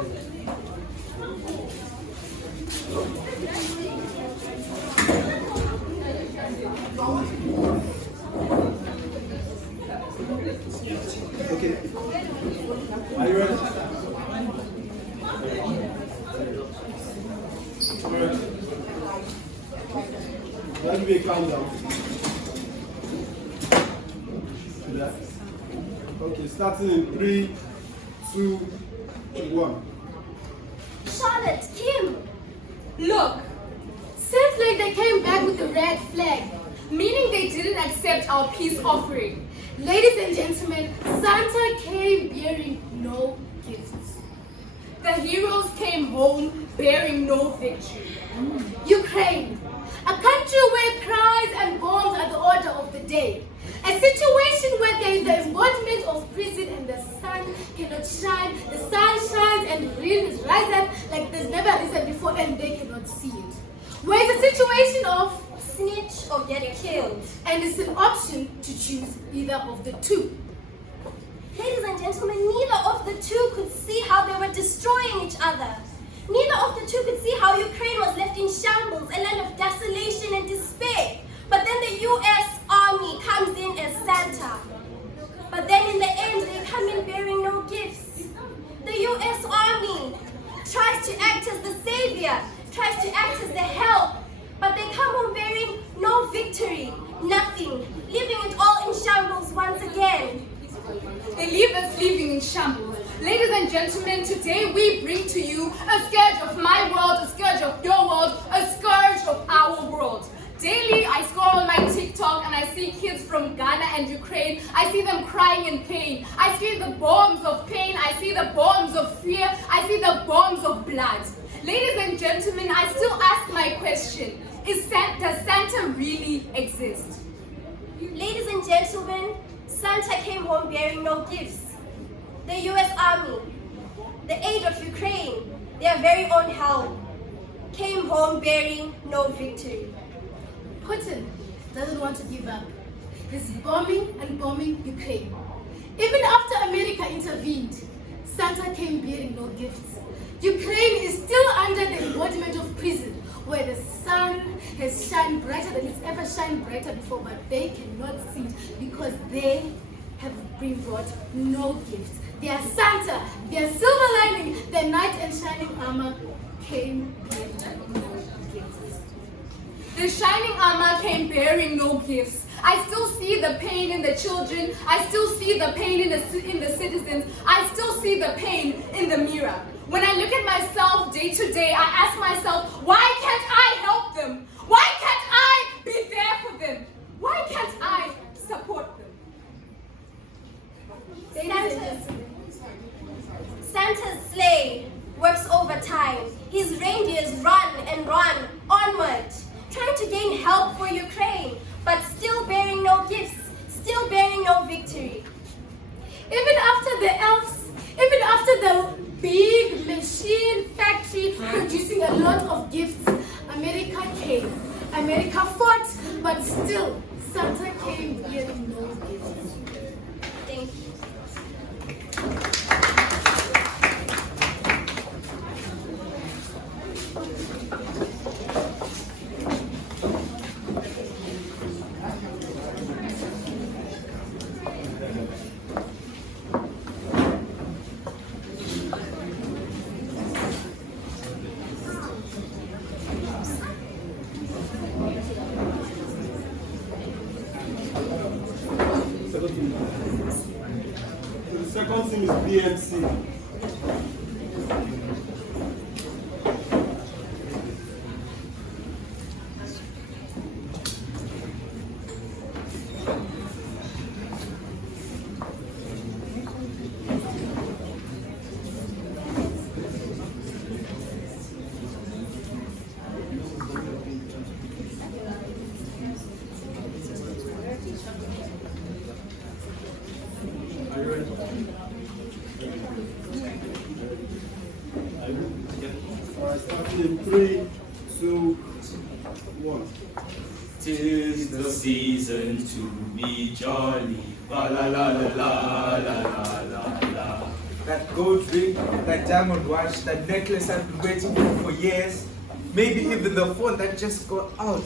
Okay. Are you ready? Alright. I'll give you a countdown. Yeah. Okay, starting in 3, 2, 1. Charlotte, Kim, look. Seems like they came back with the red flag, meaning they didn't accept our peace offering. Ladies and gentlemen, Santa came bearing no gifts. The heroes came home bearing no victory. Ukraine, a country where cries and bombs are the order of the day. A situation where there is the embodiment of prison and the sun cannot shine. The sun shines and the rain rises like there's never risen before and they cannot see it. Where it's a situation of snitch or get killed. And it's an option to choose either of the two. Ladies and gentlemen, neither of the two could see how they were destroying each other. Neither of the two could see how Ukraine was left in shambles, a land of desolation and despair. But then the US Army comes in as Santa. But then in the end, they come in bearing no gifts. The US Army tries to act as the savior, tries to act as the help, but they come home bearing no victory, nothing, leaving it all in shambles once again. They leave us living in shambles. Ladies and gentlemen, today we bring to you a scourge of my world, a scourge of your world, a scourge of our world. Daily, I scroll on my TikTok and I see kids from Ghana and Ukraine. I see them crying in pain. I see the bombs of pain. I see the bombs of fear. I see the bombs of blood. Ladies and gentlemen, I still ask my question. Does Santa really exist? Ladies and gentlemen, Santa came home bearing no gifts. The US Army, the aid of Ukraine, their very own help, came home bearing no victory. Putin doesn't want to give up. He's bombing and bombing Ukraine. Even after America intervened, Santa came bearing no gifts. Ukraine is still under the embodiment of prison, where the sun has shined brighter than it's ever shined brighter before, but they cannot see it because they have been brought no gifts. Their Santa, their silver lining, their knight and shining armor came bearing no gifts. The shining armor came bearing no gifts. I still see the pain in the children. I still see the pain in the citizens. I still see the pain in the mirror. When I look at myself day to day, I ask myself, why can't I help them? Why can't I be there for them? Why can't I support them? Santa's sleigh works overtime. His reindeers run and run onward, trying to gain help for Ukraine, but still bearing no gifts, still bearing no victory. Even after the elves, even after the big machine factory producing a lot of gifts, America came. America fought, but still, Santa came bearing no gifts. Thank you. The second thing is BMC. Are you ready? Alright, starting in 3, 2, 1. 'Tis the season to be jolly. La la la la la la la la la. that gold ring, that diamond watch, that necklace I've been waiting for years. Maybe even the phone that just got out.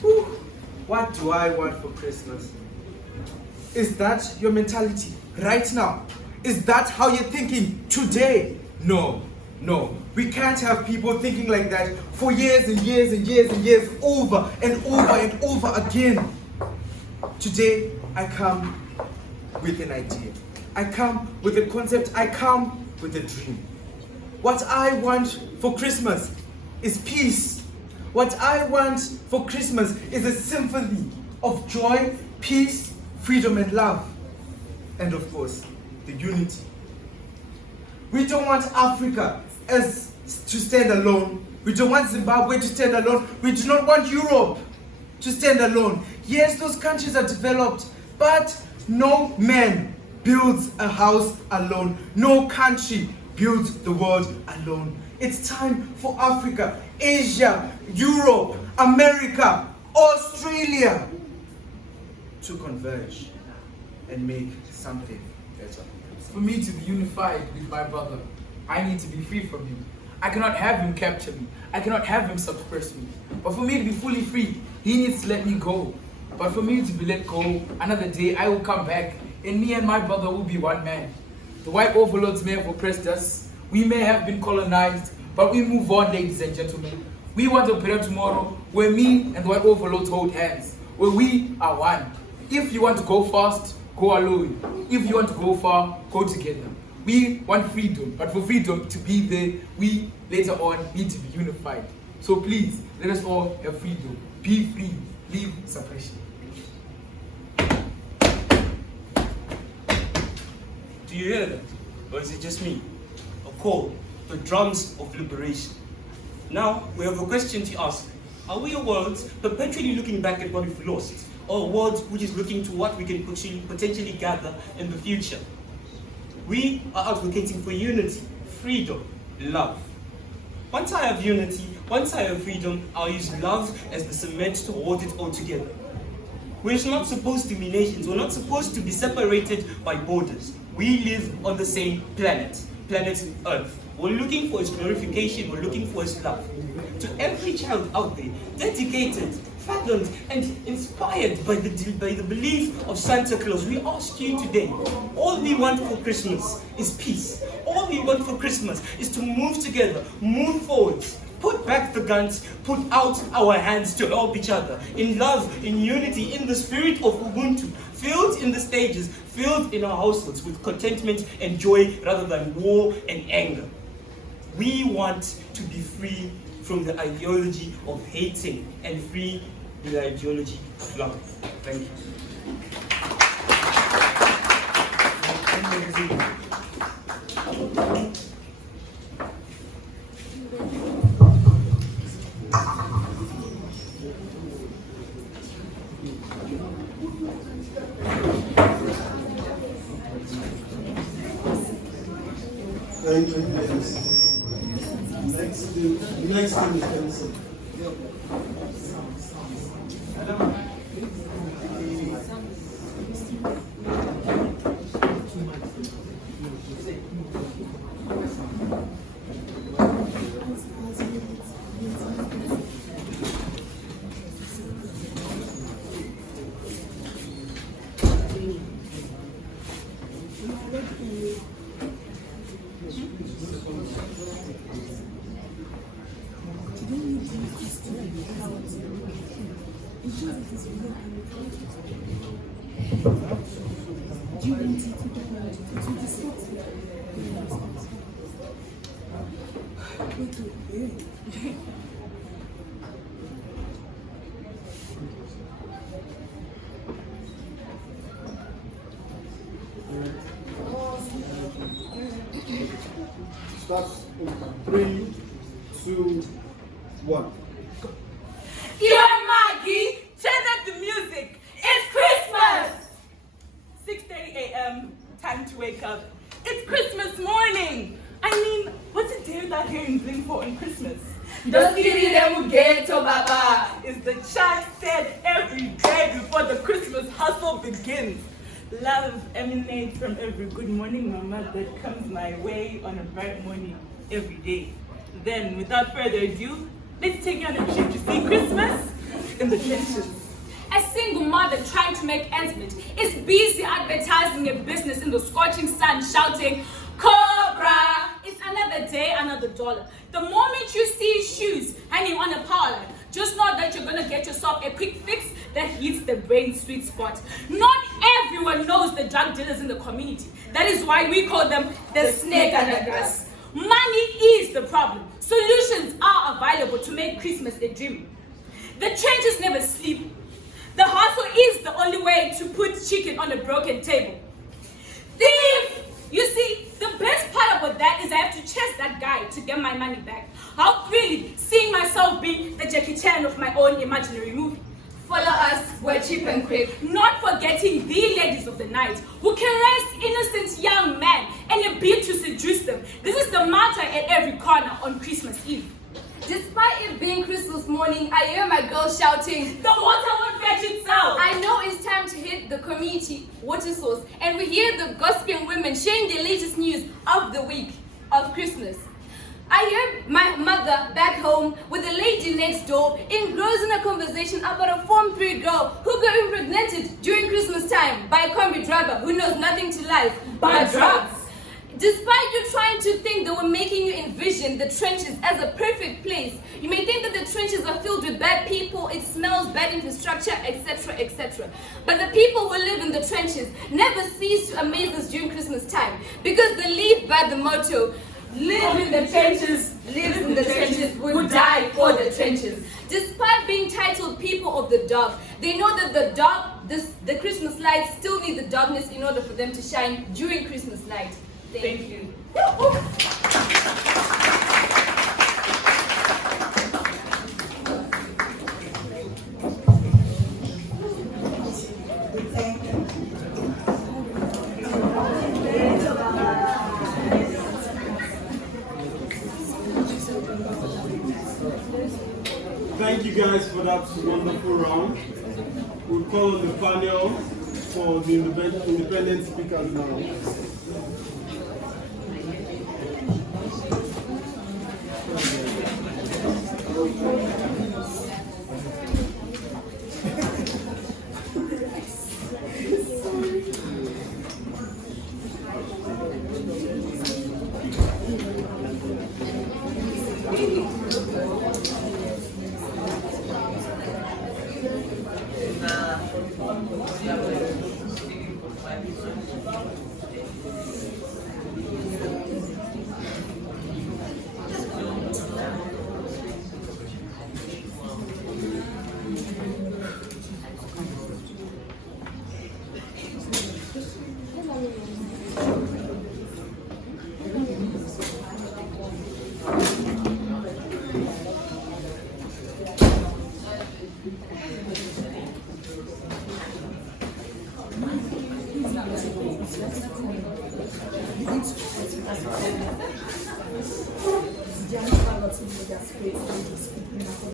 Whew. What do I want for Christmas? Is that your mentality right now? Is that how you're thinking today? No, no. We can't have people thinking like that for years and years and years and years, over and over and over again. Today, I come with an idea. I come with a concept. I come with a dream. What I want for Christmas is peace. What I want for Christmas is a symphony of joy, peace, freedom, and love. And of course, the unity. We don't want Africa to stand alone. We don't want Zimbabwe to stand alone. We do not want Europe to stand alone. Yes, those countries are developed, but no man builds a house alone. No country builds the world alone. It's time for Africa, Asia, Europe, America, Australia to converge and make something better. For me to be unified with my brother, I need to be free from him. I cannot have him capture me. I cannot have him suppress me. But for me to be fully free, he needs to let me go. But for me to be let go, another day I will come back, and me and my brother will be one man. The white overlords may have oppressed us. We may have been colonized, but we move on, ladies and gentlemen. We want a better tomorrow where me and the white overlords hold hands, where we are one. If you want to go fast, go alone. If you want to go far, go together. We want freedom, but for freedom to be there, we later on need to be unified. So please, let us all have freedom. Be free. Leave suppression. Do you hear that? Or is it just me? A call, the drums of liberation. Now, we have a question to ask. Are we a world perpetually looking back at what we've lost? Or a world which is looking to what we can potentially gather in the future? We are advocating for unity, freedom, love. Once I have unity, once I have freedom, I'll use love as the cement to hold it all together. We're not supposed to be nations. We're not supposed to be separated by borders. We live on the same planet, planet Earth. We're looking for His glorification. We're looking for His love. To every child out there, dedicated, fathomed, and inspired by the belief of Santa Claus, we ask you today, all we want for Christmas is peace. All we want for Christmas is to move together, move forward, put back the guns, put out our hands to help each other, in love, in unity, in the spirit of Ubuntu, filled in the stages, filled in our households with contentment and joy rather than war and anger. We want to be free from the ideology of hating and free with the ideology of love. Thank you. Thank you. Next thing is pencil. Start in 3, 2, 1. Yo, Maggie, turn up the music. It's Christmas. 6:30 a.m. Time to wake up. It's Christmas morning. I mean, what's a day without hearing Bling for on Christmas? Just kidding, them ghetto baba is the chant said every day before the Christmas hustle begins. Love emanates from every good morning mama that comes my way on a bright morning every day. Then, without further ado, let's take you on a trip to see Christmas in the trenches. A single mother trying to make ends meet is busy advertising a business in the scorching sun, shouting, "Cobra!" It's another day, another dollar. The moment you see shoes hanging on a power line, just know that you're gonna get yourself a quick fix that hits the brain sweet spot. Not everyone knows the drug dealers in the community. That is why we call them the snake under grass. Money is the problem. Solutions are available to make Christmas a dream. The trenches never sleep. The hustle is the only way to put chicken on a broken table. Thief! You see, the best part about that is I have to chase that guy to get my money back. How thrilling seeing myself being the Jackie Chan of my own imaginary movie. Follow us, we're cheap and quick. Not forgetting the ladies of the night who caress innocent young men and a beat to seduce them. This is the matter at every corner on Christmas Eve. Despite it being Christmas morning, I hear my girls shouting, "The water won't fetch itself!" I know it's time to hit the community water source, and we hear the gossiping women sharing the latest news of the week of Christmas. I hear my mother back home with the lady next door engrossed in a conversation about a Form 3 girl who got impregnated during Christmas time by a combi driver who knows nothing to life but drugs. Despite you trying to think they were making you envision the trenches as a perfect place, you may think that the trenches are filled with bad people, it smells, bad infrastructure, etc., etc. But the people who live in the trenches never cease to amaze us during Christmas time because they live by the motto, "Live in the trenches, live in the trenches, would die for the trenches." Despite being titled people of the dark, they know that the Christmas lights still need the darkness in order for them to shine during Christmas night. Thank you. Thank you guys for that wonderful round. We'll call on the panel for the independent speakers now.